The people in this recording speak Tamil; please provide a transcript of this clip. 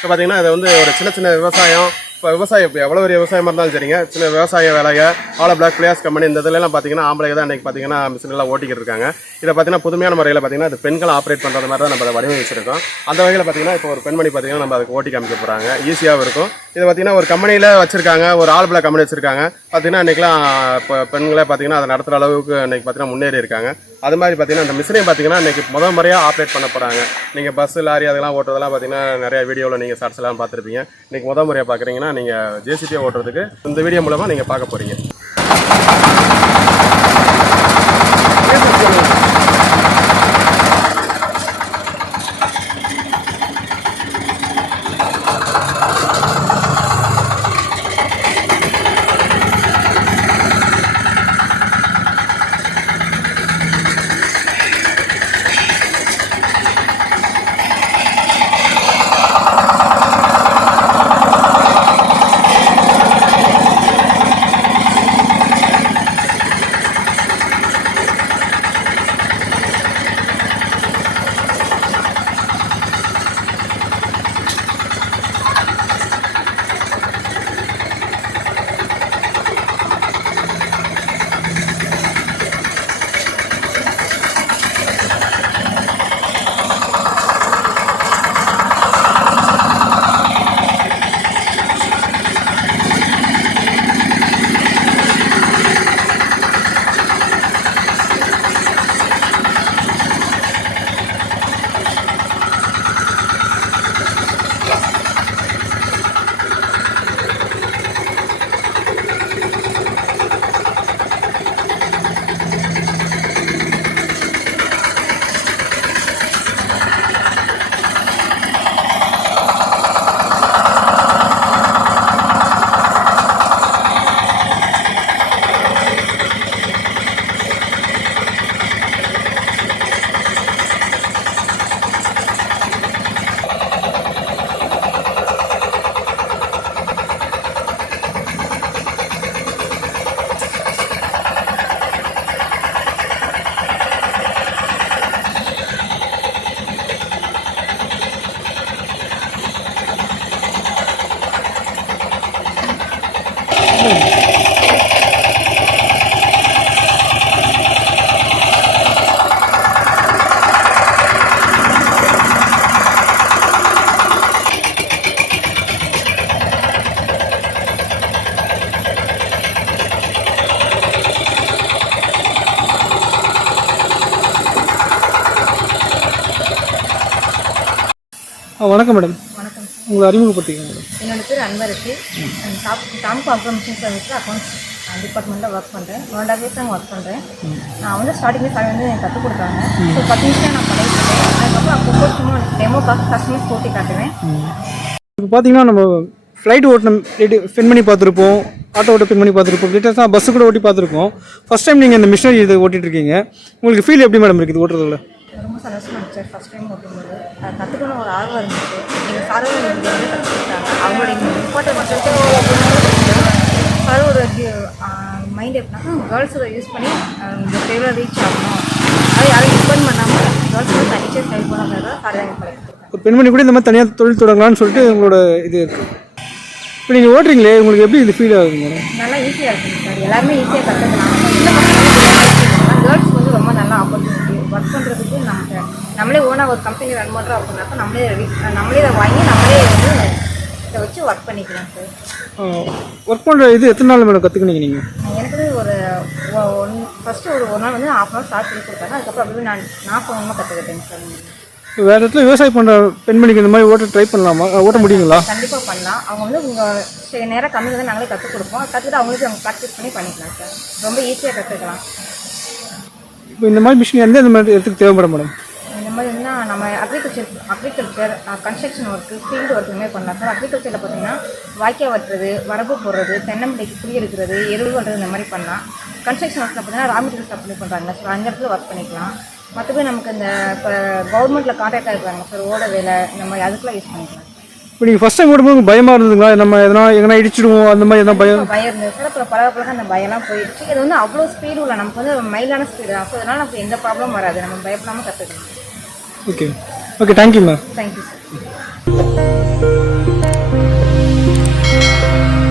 இப்போ பார்த்தீங்கன்னா இது வந்து ஒரு சின்ன சின்ன விவசாயம். இப்போ விவசாயம் இப்போ எவ்வளோ ஒரு விவசாயமாக இருந்தாலும் சரிங்க, சின்ன விவசாய வேலையை ஆல் பிளாக் பிளேயர்ஸ் கம்பெனி இந்த இதெல்லாம் பார்த்தீங்கன்னா ஆம்பளை தான் இன்றைக்கி பார்த்தீங்கன்னா மிஷினெல்லாம் ஓட்டிக்கிட்டு இருக்காங்க. இதை பார்த்தீங்கன்னா புதுமையான முறையில் பார்த்தீங்கன்னா இது பெண்கள் ஆப்ரேட் பண்ணுறது மாதிரி தான் நம்ம அதை வடிவமைச்சிருக்கோம். அந்த வகையில் பார்த்தீங்கன்னா இப்போ ஒரு பெண்மணி பார்த்தீங்கன்னா நம்ம அதுக்கு ஓட்டி காமிக்க போகிறாங்க. ஈஸியாகவும் இருக்கும். இது பார்த்தீங்கன்னா ஒரு கம்பெனியில் வச்சிருக்காங்க, ஒரு ஆல் பிளாக் கம்பெனி வச்சிருக்காங்க. பார்த்தீங்கன்னா இன்றைக்கெலாம் இப்போ பெண்களே பார்த்தீங்கன்னா அதை நடத்துகிற அளவுக்கு இன்றைக்கி பார்த்தீங்கன்னா முன்னேறி இருக்காங்க. அது மாதிரி பார்த்தீங்கன்னா அந்த மிஷினையும் பார்த்தீங்கன்னா இன்றைக்கி முதல் முறையாக ஆப்ரேட் பண்ண போகிறாங்க. நீங்கள் பஸ் லாரி அதெல்லாம் ஓட்டுறதெல்லாம் பார்த்தீங்கன்னா நிறைய வீடியோவில் நீங்கள் ஷார்ட்ஸ் எல்லாம் பார்த்துருப்பீங்க. இன்றைக்கி முதல் முறையாக பார்க்குறீங்கன்னா நீங்கள் ஜேசிபியை ஓட்டுறதுக்கு இந்த வீடியோ மூலமாக நீங்கள் பார்க்க போகிறீங்க. வணக்கம் மேடம். வணக்கம். உங்களை அறிமுகப்படுத்திங்க மேடம். என்னோட பேர் அன்பரசி. டாம்கோ அப்ரோ மிஷின் சர்வீஸில் அக்கௌண்ட்ஸ் டிபார்ட்மெண்ட்டில் ஒர்க் பண்ணுறேன். 1.5 years தான் ஒர்க் பண்ணுறேன். நான் வந்து ஸ்டார்டிங்கில் வந்து எனக்கு கற்றுக் கொடுத்தாங்க. ஸோ 10 நிமிஷம் நான் பழகிட்டேன். அதுக்கப்புறம் அப்போ சும்மா டெமோக்காக கஸ்டமர்ஸ் ஓட்டி காட்டுவேன். இப்போ பார்த்தீங்கன்னா நம்ம ஃப்ளைட் ஓட்டணும் பெண் பார்த்துருப்போம், ஆட்டோ ஓட்ட பெண் பார்த்துருப்போம், லேட்டஸ்ட்டாக பஸ்ஸு கூட ஓட்டி பார்த்துருக்கோம். ஃபஸ்ட் டைம் நீங்கள் இந்த மிஷினரி இதை ஓட்டிகிட்ருக்கீங்க. உங்களுக்கு ஃபீல் எப்படி மேடம் இருக்குது ஓட்டுறதுல? ரொம்ப சந்தோஷமாக இருந்துச்சு. ஃபஸ்ட் டைம் ஓட்டும்போது அதை கற்றுக்கணும் ஒரு ஆர்வம் இருந்துச்சு. எங்கள் சாரும் எனக்கு வந்து கற்றுக் கொடுத்தாங்க. அவங்களுடைய இம்பார்ட்டன்ட் சார் ஒரு மைண்ட் எப்படின்னா கேர்ள்ஸோட யூஸ் பண்ணி இந்த ஃபேவரை ரீச் ஆகணும், அதை யாரும் டிபெண்ட் பண்ணாமல் கேர்ள்ஸோட தனிச்சே சரி போனாங்கிறத சார் எனக்கு பழகிட்டு ஒரு பெண்மணி கூட இந்த மாதிரி தனியாக தொழில் தொடங்கலான்னு சொல்லிட்டு உங்களோட இது இருக்குது. இப்போ நீங்கள் ஓட்டுறீங்களே, உங்களுக்கு எப்படி இது ஃபீல் ஆகுதுங்க? நல்லா ஈஸியாக இருக்குங்க சார். எல்லாருமே ஈஸியாக கற்றுக்கலாம். கேர்ள்ஸ் வந்து ரொம்ப நல்ல ஆப்பர்ச்சுனிட்டி ஒர்க் பண்ணுறதுக்கு. நம்மளே ஓனாக ஒரு கம்பெனி ரன் பண்ணுறோம் அப்படின்னாக்கா நம்மளே இதை வாங்கி நம்மளே வந்து இதை வச்சு ஒர்க் பண்ணிக்கலாம் சார். ஒர்க் பண்ணுற இது எத்தனை நாள் மேடம் கற்றுக்கினீங்க நீங்கள்? எனக்கு ஒரு ஃபஸ்ட்டு ஒரு நாள் வந்து ½ hour ஸ்டார்ட் பண்ணி கொடுத்தாங்க. அதுக்கப்புறம் அப்படி நான் சொன்னமாக கற்றுக்கிட்டேங்க சார். வேறு இடத்துல விவசாயம் பண்ணுற பெண்மணிக்கு இந்த மாதிரி ஓட்ட ட்ரை பண்ணலாமா? ஓட்ட முடியுங்களா? கண்டிப்பாக பண்ணலாம். அவங்க வந்து உங்கள் நேரம் கம்மி வந்து நாங்களே கற்றுக் கொடுப்போம். கற்றுக்கிட்டு அவங்களுக்கு அவங்க ப்ராக்டிஸ் பண்ணி பண்ணிக்கலாம் சார். ரொம்ப ஈஸியாக கற்றுக்கலாம். இப்போ இந்த மாதிரி மிஷின் இந்த மாதிரி இடத்துக்கு தேவைப்படும் மேடம்? இந்த மாதிரி இருந்தால் நம்ம agriculture construction work field work இதுமாதிரி பண்ணலாம் சார். அக்ரிகல்ச்சரில் பார்த்தீங்கன்னா வாய்க்கால் வெட்டுறது, வரப்பு போடுறது, தென்னம்பிள்ளைக்கு குழி எடுக்கிறது, எருவு பண்ணுறது இந்த மாதிரி பண்ணலாம். கன்ஸ்ட்ரக்ஷன் ஒர்க்கில் பார்த்தீங்கன்னா ரா மெட்டீரியல் சப்ளை பண்ணுறாங்க சார். அந்த இடத்துல ஒர்க் பண்ணிக்கலாம். மற்றபடி நமக்கு இந்த இப்போ கவர்மெண்ட்டில் கான்ட்ராக்டாக இருக்கிறாங்க சார், ஓட வேலை இந்த மாதிரி அதுக்கெலாம் யூஸ் பண்ணிக்கலாம். இப்போ நீங்கள் ஃபஸ்ட் டைம் ஓடும்போது பயமாக இருந்ததுங்களா? நம்ம எதனா இடிச்சிடுவோம் அந்த மாதிரி எதனா பயம் இருந்தது சார். அப்புறம் பழக அந்த பயம்லாம் போயிடுச்சு. இது வந்து அவ்வளோ ஸ்பீடு இல்லை, நமக்கு வந்து மைல்டான ஸ்பீடு தான். ஸோ அதனால் நமக்கு எந்த ப்ராப்ளமும் வராது. நம்ம பயப்படாமல் கற்றுக்கலாம். Okay okay, thank you ma'am. Thank you sir.